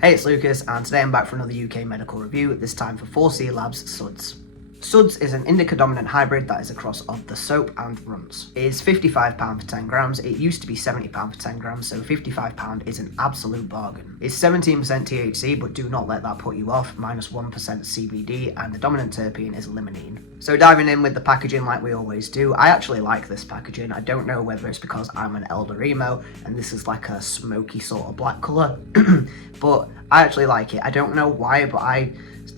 Hey, it's Lucas, and today I'm back for another UK medical review, this time for 4C Labs Suds. Suds is an indica dominant hybrid that is a cross of the soap and runts. It is £55 for 10 grams, it used to be £70 for 10 grams, so £55 is an absolute bargain. It's 17% THC, but do not let that put you off, minus 1% CBD, and the dominant terpene is limonene. So diving in with the packaging like we always do, I actually like this packaging. I don't know whether it's because I'm an elder emo, and this is like a smoky sort of black colour, but I actually like it. I don't know why, but I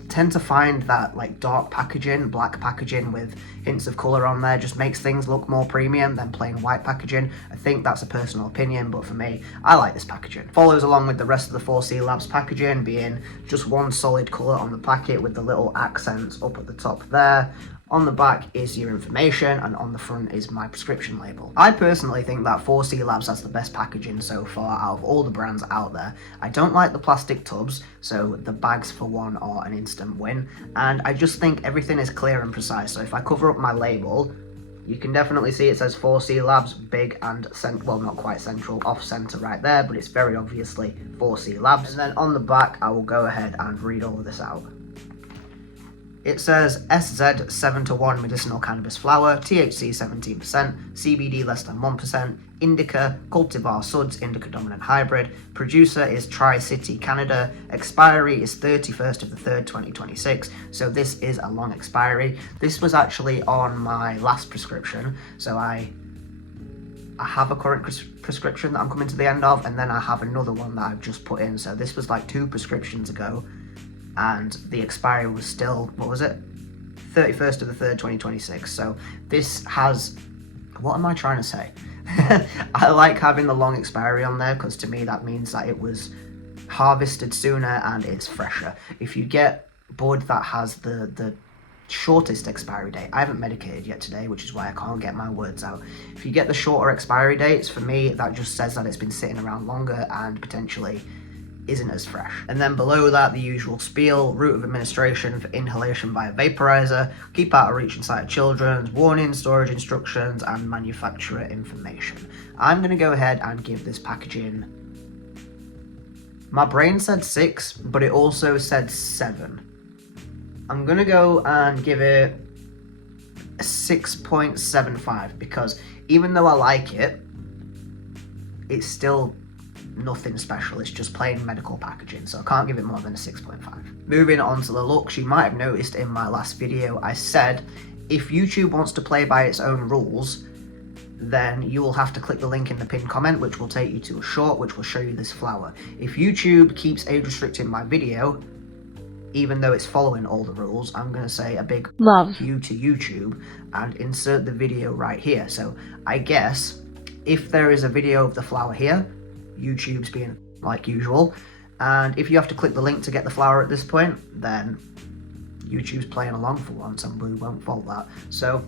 tend to find that like dark packaging, black packaging with hints of colour on there just makes things look more premium than plain white packaging. I think that's a personal opinion, but for me, I like this packaging. Follows along with the rest of the 4C Labs packaging, being just one solid colour on the packet with the little accents up at the top there. On the back is your information, and on the front is my prescription label. I personally think that 4C Labs has the best packaging so far out of all the brands out there. I don't like the plastic tubs, so the bags for one are an instant win, and I just think everything is clear and precise. So if I cover up my label, you can definitely see it says 4C Labs, big and well, not quite central, off center right there, but it's very obviously 4C Labs. And then on the back, I will go ahead and read all of this out. It says SZ 7:1 medicinal cannabis flower, THC 17%, CBD less than 1%, indica, cultivar Suds, indica dominant hybrid, producer is Tri-City, Canada, expiry is 31st of the 3rd, 2026, so this is a long expiry. This was actually on my last prescription, so I have a current prescription that I'm coming to the end of, and then I have another one that I've just put in, so this was like 2 prescriptions ago. And the expiry was still, what was it? 31st of the 3rd, 2026. So this has, what am I trying to say? I like having the long expiry on there because to me that means that it was harvested sooner and it's fresher. If you get bud that has the shortest expiry date, I haven't medicated yet today, which is why I can't get my words out. If you get the shorter expiry dates, for me, that just says that it's been sitting around longer and potentially isn't as fresh. And then below that, the usual spiel: route of administration for inhalation via vaporizer, keep out of reach and sight of children, warning, storage instructions, and manufacturer information. I'm going to go ahead and give this packaging, my brain said 6, but it also said 7. I'm going to go and give it a 6.75 because even though I like it, it's still nothing special. It's just plain medical packaging, so I can't give it more than a 6.5. Moving on to the looks, you might have noticed in my last video I said if YouTube wants to play by its own rules, then you will have to click the link in the pinned comment, which will take you to a short which will show you this flower. If YouTube keeps age restricting my video, even though it's following all the rules, I'm going to say a big love you to YouTube and insert the video right here. So I guess if there is a video of the flower here, YouTube's being like usual, and if you have to click the link to get the flower at this point, then YouTube's playing along for once and we won't fault that. So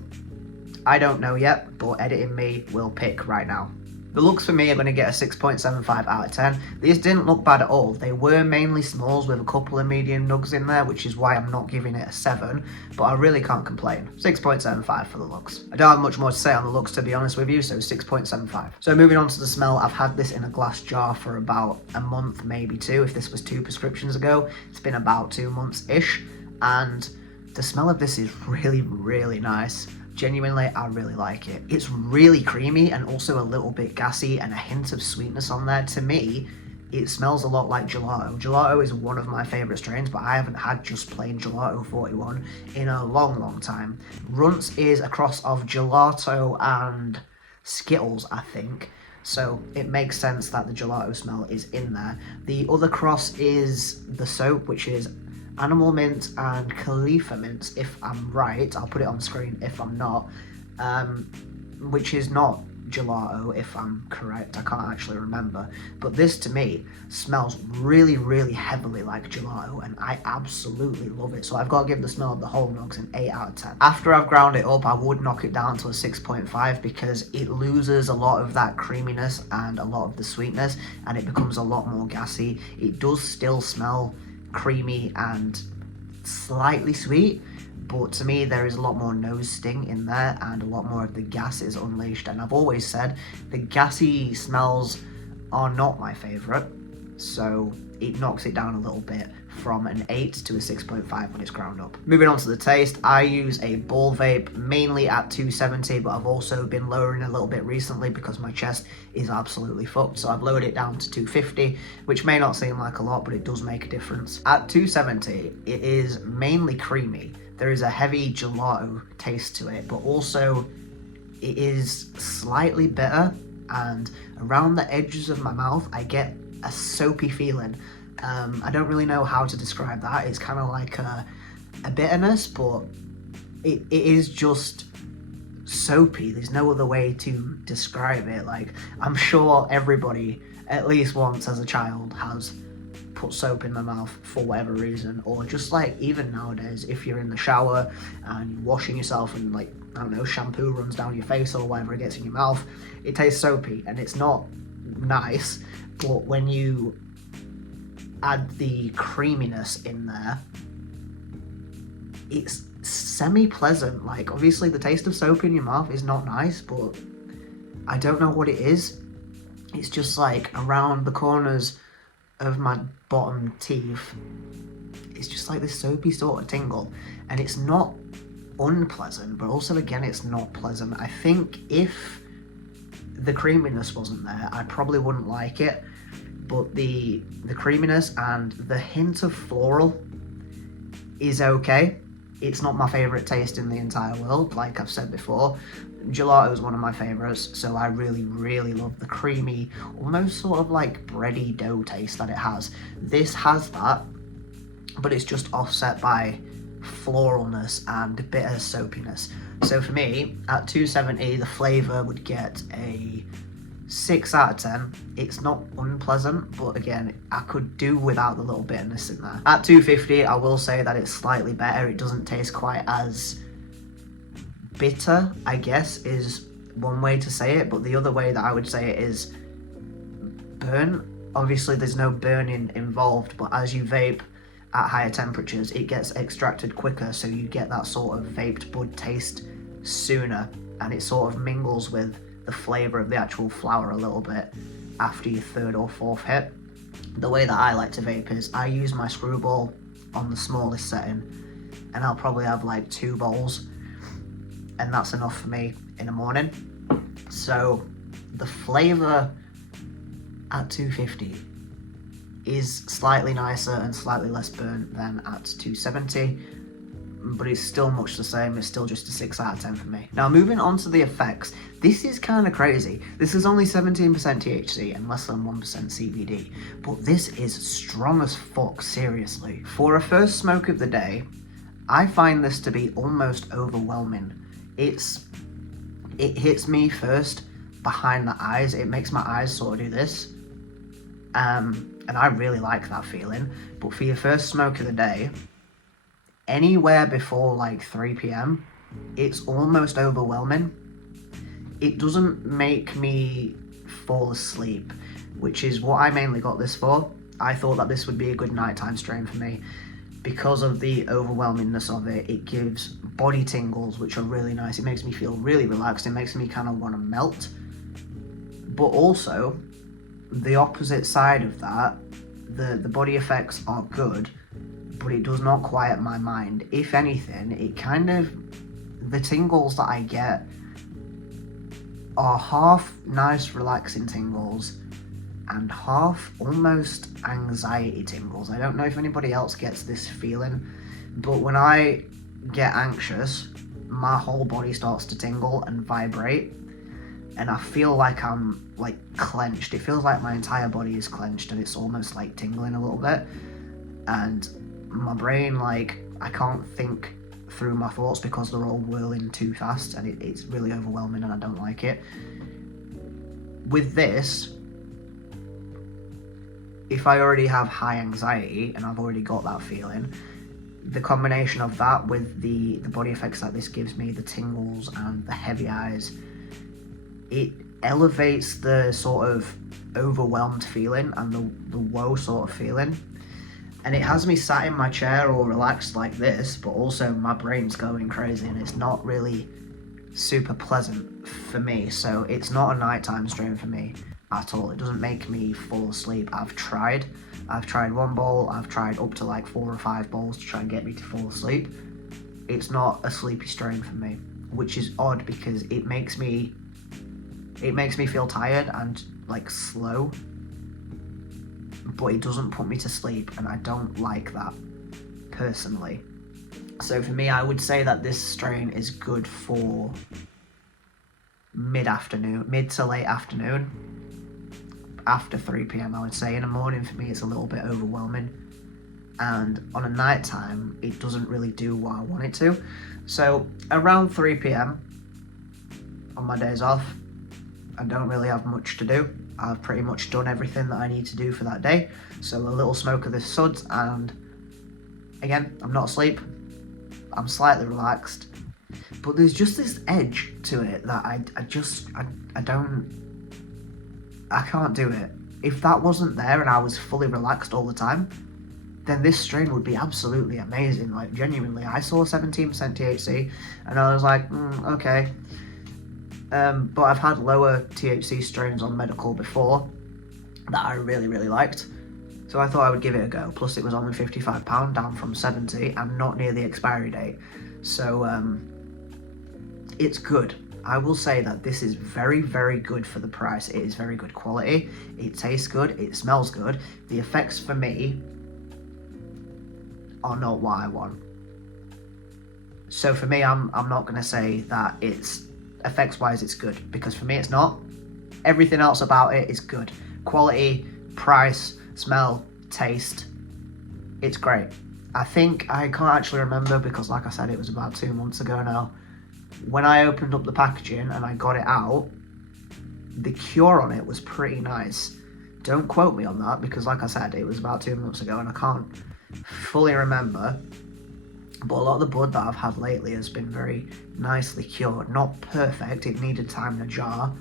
I don't know yet, but editing me will pick right now. The looks for me are going to get a 6.75 out of 10. These didn't look bad at all. They were mainly smalls with a couple of medium nugs in there, which is why I'm not giving it a 7, but I really can't complain. 6.75 for the looks. I don't have much more to say on the looks, to be honest with you, so 6.75. So moving on to the smell, I've had this in a glass jar for about a month, maybe 2. If this was 2 prescriptions ago, it's been about 2 months-ish, and the smell of this is really, really nice. Genuinely, I really like it. It's really creamy and also a little bit gassy and a hint of sweetness on there. To me, it smells a lot like gelato. Gelato is one of my favourite strains, but I haven't had just plain gelato 41 in a long, long time. Runts is a cross of gelato and Skittles, I think. So it makes sense that the gelato smell is in there. The other cross is the soap, which is Animal Mint and Khalifa Mint, if I'm right. I'll put it on screen if I'm not, which is not gelato, if I'm correct. I can't actually remember, but this to me smells really, really heavily like gelato, and I absolutely love it. So I've got to give the smell of the whole nugs an 8 out of 10. After I've ground it up, I would knock it down to a 6.5 because it loses a lot of that creaminess and a lot of the sweetness, and it becomes a lot more gassy. It does still smell creamy and slightly sweet, but to me there is a lot more nose sting in there and a lot more of the gas is unleashed. And I've always said the gassy smells are not my favourite. so it knocks it down a little bit from an 8 to a 6.5 when it's ground up. Moving on to the taste, I use a ball vape mainly at 270, but I've also been lowering a little bit recently because my chest is absolutely fucked, so I've lowered it down to 250, which may not seem like a lot, but it does make a difference. At 270, it is mainly creamy. There is a heavy gelato taste to it, but also it is slightly bitter, and around the edges of my mouth I get a soapy feeling. I don't really know how to describe that. It's kind of like a bitterness, but it is just soapy. There's no other way to describe it. Like, I'm sure everybody at least once as a child has put soap in their mouth for whatever reason, or just like even nowadays if you're in the shower and you're washing yourself and, like, I don't know, shampoo runs down your face or whatever, it gets in your mouth, it tastes soapy and it's not nice. But when you add the creaminess in there, it's semi-pleasant. Like, obviously the taste of soap in your mouth is not nice, but I don't know what it is. It's just like around the corners of my bottom teeth, it's just like this soapy sort of tingle, and it's not unpleasant, but also again it's not pleasant. I think if the creaminess wasn't there, I probably wouldn't like it, but the creaminess and the hint of floral is okay. It's not my favourite taste in the entire world, like I've said before. Gelato is one of my favourites, so I really, really love the creamy, almost sort of like bready dough taste that it has. This has that, but it's just offset by floralness and bitter soapiness. So for me, at 270, the flavour would get a 6 out of 10. It's not unpleasant, but again, I could do without the little bitterness in there. At 250, I will say that it's slightly better. It doesn't taste quite as bitter, I guess, is one way to say it, but the other way that I would say it is burnt. Obviously, there's no burning involved, but as you vape at higher temperatures, it gets extracted quicker, so you get that sort of vaped bud taste sooner, and it sort of mingles with the flavour of the actual flower a little bit after your third or fourth hit. The way that I like to vape is I use my screwball on the smallest setting, and I'll probably have like 2 bowls, and that's enough for me in the morning. So the flavour at 250 is slightly nicer and slightly less burnt than at 270, but it's still much the same. It's still just a 6 out of 10 for me. Now, moving on to the effects, this is kind of crazy. This is only 17% THC and less than 1% CBD, but this is strong as fuck, seriously. For a first smoke of the day, I find this to be almost overwhelming. It hits me first behind the eyes. It makes my eyes sort of do this, and I really like that feeling. But for your first smoke of the day, anywhere before like 3 p.m, it's almost overwhelming. It doesn't make me fall asleep, which is what I mainly got this for. I thought that this would be a good nighttime strain for me. Because of the overwhelmingness of it, it gives body tingles, which are really nice. It makes me feel really relaxed. It makes me kind of want to melt. But also, the opposite side of that, the body effects are good, but it does not quiet my mind. If anything, it kind of, the tingles that I get are half nice relaxing tingles and half almost anxiety tingles. I don't know if anybody else gets this feeling, but when I get anxious, my whole body starts to tingle and vibrate, and I feel like I'm like clenched. It feels like my entire body is clenched, and it's almost like tingling a little bit, and my brain, like, I can't think through my thoughts because they're all whirling too fast, and it's really overwhelming and I don't like it. With this, if I already have high anxiety and I've already got that feeling, the combination of that with the body effects that this gives me, the tingles and the heavy eyes, it elevates the sort of overwhelmed feeling and the woe sort of feeling. And it has me sat in my chair or relaxed like this, but also my brain's going crazy and it's not really super pleasant for me. So it's not a nighttime strain for me. at all. It doesn't make me fall asleep. I've tried one bowl, I've tried up to like 4 or 5 bowls to try and get me to fall asleep. It's not a sleepy strain for me, which is odd because it makes me feel tired and like slow, but it doesn't put me to sleep, and I don't like that personally. So for me, I would say that this strain is good for mid to late afternoon, after 3 p.m. I would say. In the morning for me it's a little bit overwhelming, and on a night time it doesn't really do what I want it to. So around 3 p.m. on my days off, I don't really have much to do. I've pretty much done everything that I need to do for that day. So a little smoke of this Suds, and again, I'm not asleep, I'm slightly relaxed, but there's just this edge to it that I can't do it. If that wasn't there and I was fully relaxed all the time, then this strain would be absolutely amazing. Like, genuinely, I saw 17% THC and I was like, okay. But I've had lower THC strains on medical before that I really, really liked. So I thought I would give it a go. Plus it was only £55, down from 70 and not near the expiry date. So it's good. I will say that this is very, very good for the price. It is very good quality. It tastes good. It smells good. The effects for me are not what I want. So for me, I'm not going to say that it's effects-wise it's good, because for me it's not. Everything else about it is good. Quality, price, smell, taste. It's great. I think, I can't actually remember because like I said, it was about 2 months ago now. When I opened up the packaging and I got it out, the cure on it was pretty nice. Don't quote me on that because like I said, it was about 2 months ago and I can't fully remember. But a lot of the bud that I've had lately has been very nicely cured. Not perfect, it needed time in a jar.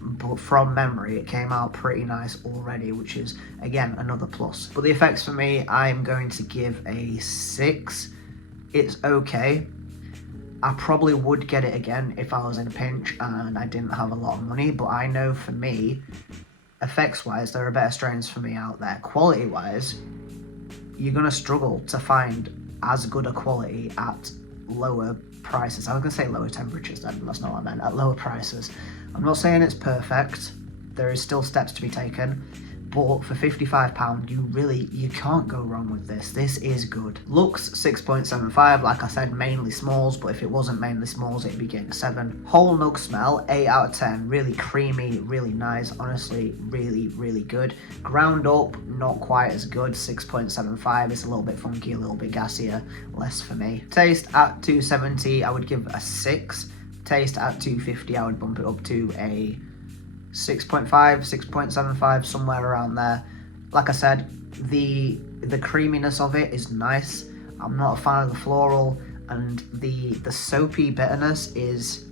But from memory, it came out pretty nice already, which is, again, another plus. But the effects for me, I'm going to give a 6. It's okay. I probably would get it again if I was in a pinch and I didn't have a lot of money. But I know for me, effects-wise, there are better strains for me out there. Quality-wise, you're going to struggle to find as good a quality at lower prices. I was going to say lower temperatures then, that's not what I meant, at lower prices. I'm not saying it's perfect, there is still steps to be taken, but for £55, you can't go wrong with this. This is good. Looks 6.75, like I said, mainly smalls, but if it wasn't mainly smalls, it'd be getting 7. Whole nug smell, 8 out of 10. Really creamy, really nice, honestly, really, really good. Ground up, not quite as good, 6.75. It's a little bit funky, a little bit gassier, less for me. Taste at 270, I would give a 6. Taste at 250, I would bump it up to a 6.5, 6.75, somewhere around there. Like I said, the creaminess of it is nice. I'm not a fan of the floral, and the soapy bitterness is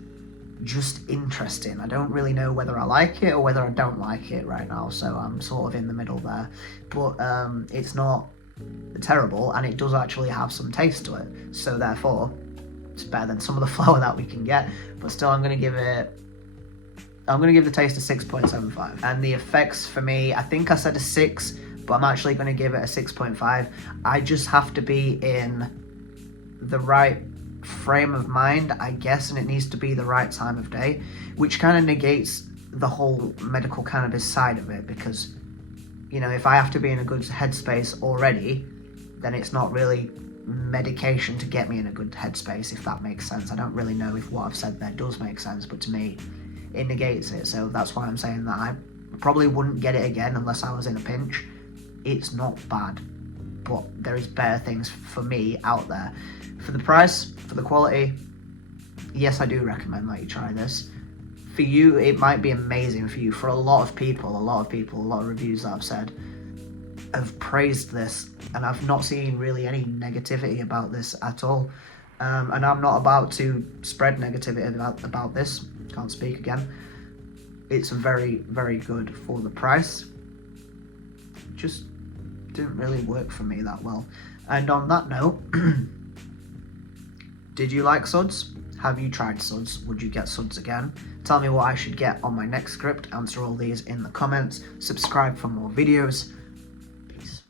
just interesting. I don't really know whether I like it or whether I don't like it right now, so I'm sort of in the middle there. But it's not terrible, and it does actually have some taste to it, so therefore it's better than some of the flour that we can get. But still, I'm going to give the taste a 6.75. And the effects for me, I think I said a 6, but I'm actually going to give it a 6.5. I just have to be in the right frame of mind, I guess, and it needs to be the right time of day, which kind of negates the whole medical cannabis side of it, because, you know, if I have to be in a good headspace already, then it's not really medication to get me in a good headspace, if that makes sense. I don't really know if what I've said there does make sense, but to me, it negates it. So that's why I'm saying that I probably wouldn't get it again unless I was in a pinch. It's not bad, but there is better things for me out there. For the price, for the quality, yes, I do recommend that you try this. For you, it might be amazing for you. For a lot of people, a lot of reviews that I've said have praised this, and I've not seen really any negativity about this at all. And I'm not about to spread negativity about this. Can't speak again. It's very, very good for the price. Just didn't really work for me that well. And on that note, did you like Suds? Have you tried Suds? Would you get Suds again? Tell me what I should get on my next script. Answer all these in the comments. Subscribe for more videos. Peace.